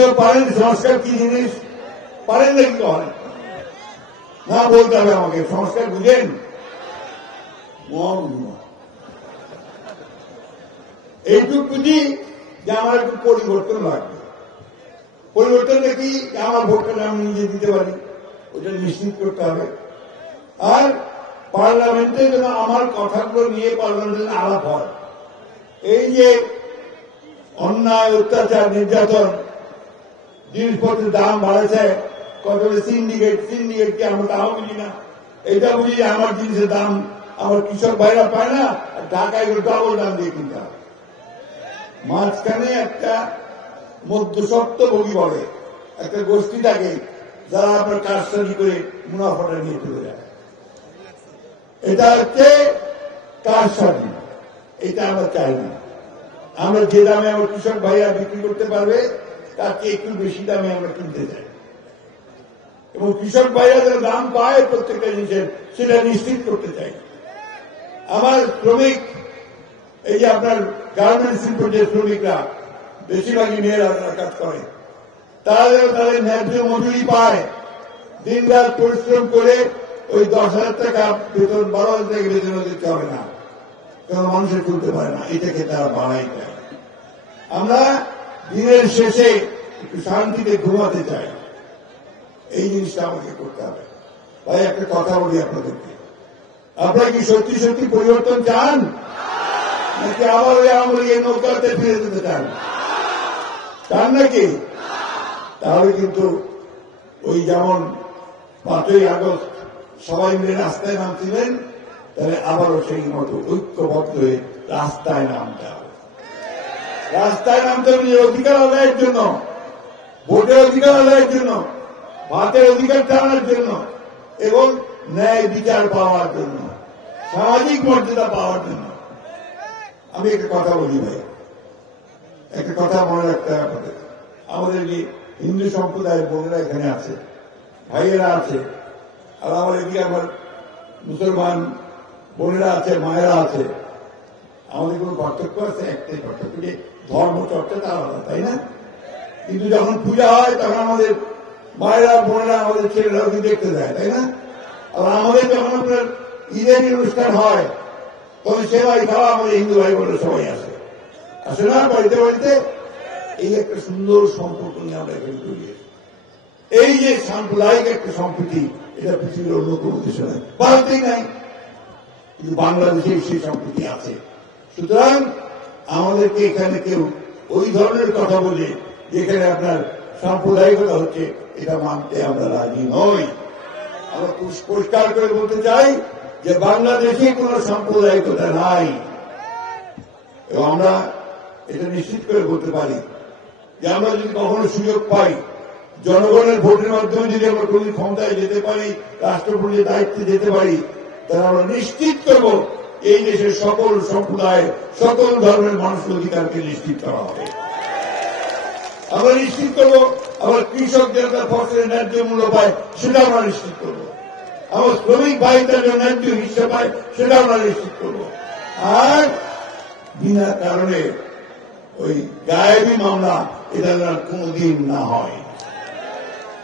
কেউ পারেন সংস্কার কি জিনিস? পারেন নাকি করেন না? বলতে হবে আমাকে, সংস্কার বুঝেন? এইটুকু বুঝি যে আমার একটু পরিবর্তন লাগবে। পরিবর্তনটা কি? আমার ভোটটা আমি নিজে দিতে পারি, ওটা নিশ্চিত করতে হবে। আর পার্লামেন্টে যেন আমার কথাগুলো নিয়ে পার্লামেন্টে আলাপ হয়। এই যে অন্যায়, অত্যাচার, নির্যাতন, জিনিসপত্রের দাম বাড়েছে, কত সিন্ডিকেটকে আমরা তাও বুঝি না। এটা বুঝি যে আমার জিনিসের দাম আমার কৃষক ভাইরা পায় না, আর ঢাকায় ডবল দাম দিয়ে কিনতে হবে। মাঝখানে একটা মধ্যস্বত্বভোগী বলে একটা গোষ্ঠী থাকে, যারা আপনার কারসাজি করে মুনাফাটা নিয়ে চলে যায়। এটা হচ্ছে কারসাজি, এটা আমরা চাই না। আমরা যে দামে আমার কৃষক ভাইরা বিক্রি করতে পারবে তার চেয়ে একটু বেশি দামে আমরা কিনতে চাই, এবং কৃষক ভাইরা যারা দাম পায় প্রত্যেকটা জিনিসের সেটা নিশ্চিত করতে চাই। আমার শ্রমিক, এই যে আপনার গার্মেন্টস শিল্প যে শ্রমিকরা বেশিরভাগই মেয়েরা কাজ করে, তারা যেন তাদের ন্যায্য মজুরি পায়। দিন রাত পরিশ্রম করে ওই 10,000 টাকা বেতন, 12,000 টাকা বেতন দিতে হবে না, কারণ মানুষের চলতে পারে না, এটাকে তারা বাড়াই দেয়। আমরা দিনের শেষে একটু শান্তিতে ঘুমাতে চাই, এই জিনিসটা আমাকে করতে হবে। ভাই একটা কথা বলি আপনাদেরকে, আপনারা কি সত্যি সত্যি পরিবর্তন চান, নাকি আবার ওই আমরা এই নৌকাতে ফিরে যেতে চান? চান নাকি? তাহলে কিন্তু ওই যেমন 5ই আগস্ট সবাই মিলে রাস্তায় নামছিলেন, তাহলে আবারও সেই মতো ঐক্যবদ্ধ হয়ে রাস্তায় নামতে হবে। রাস্তায় নামতে হবে যে অধিকার আদায়ের জন্য, ভোটের অধিকার আদায়ের জন্য, ভাতের অধিকার চালানোর জন্য, এবং ন্যায় বিচার পাওয়ার জন্য, সামাজিক মর্যাদা পাওয়ার জন্য। আমি একটা কথা বলি ভাই, একটা কথা মনে রাখতে হবে। আমাদের যে হিন্দু সম্প্রদায়ের বোনেরা এখানে আছে, ভাইয়েরা আছে, আর আমার এদিকে আমার মুসলমান বোনেরা আছে, মায়েরা আছে। আমাদের কোন পার্থক্য আছে? একটাই পার্থক্য, যে ধর্ম চর্চাটা আলাদা, তাই না? কিন্তু যখন পূজা হয় তখন আমাদের মায়েরা, বোনেরা, আমাদের ছেলেরাও দেখতে যায়, তাই না? আর আমাদের যখন আপনার ঈদের অনুষ্ঠান হয় তখন সেবাই খাওয়া আমাদের হিন্দু ভাই বোনেরা সবাই আসে না বাড়িতে বাড়িতে। এই একটা সুন্দর সম্পর্ক নিয়ে আমরা এখানে তৈরি। এই যে সাম্প্রদায়িক একটা সম্প্রীতি, এটা পৃথিবীর অন্য কোনো দেশে নাই, ভারতেই নাই, কিন্তু বাংলাদেশে সেই সম্প্রীতি আছে। সুতরাং আমাদেরকে এখানে কেউ ওই ধরনের কথা বলে যেখানে আপনার সাম্প্রদায়িকতা হচ্ছে, এটা মানতে আমরা রাজি নই। আমরা পরিষ্কার করে বলতে চাই যে বাংলাদেশে কোন সাম্প্রদায়িকতা নাই, এবং আমরা এটা নিশ্চিত করে বলতে পারি যে আমরা যদি কখনো সুযোগ পাই, জনগণের ভোটের মাধ্যমে যদি আমরা কোন ক্ষমতায় যেতে পারি, রাষ্ট্রপতির দায়িত্বে যেতে পারি, তাহলে আমরা নিশ্চিত করব এই দেশের সকল সম্প্রদায়, সকল ধর্মের মানুষের অধিকারকে নিশ্চিত করা হবে। আমরা নিশ্চিত করব আমার কৃষক জনতা ফসলের ন্যায্য মূল্য পায়, সেটা আমরা নিশ্চিত করব। আমার শ্রমিক ভাইদের ন্যায্য হিসেবে পায়, সেটা আমরা নিশ্চিত করব। আর বিনা কারণে ওই গায়েবী মামলা, এটা যেন কোনদিন না হয়।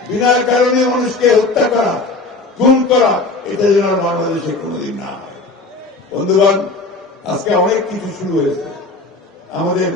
বিনা কারণে মানুষকে হত্যা করা, খুন করা, এটা যেন বাংলাদেশে কোনদিন না হয়। বন্ধুগণ, আজকে অনেক কিছু শুরু হয়েছে। আমাদের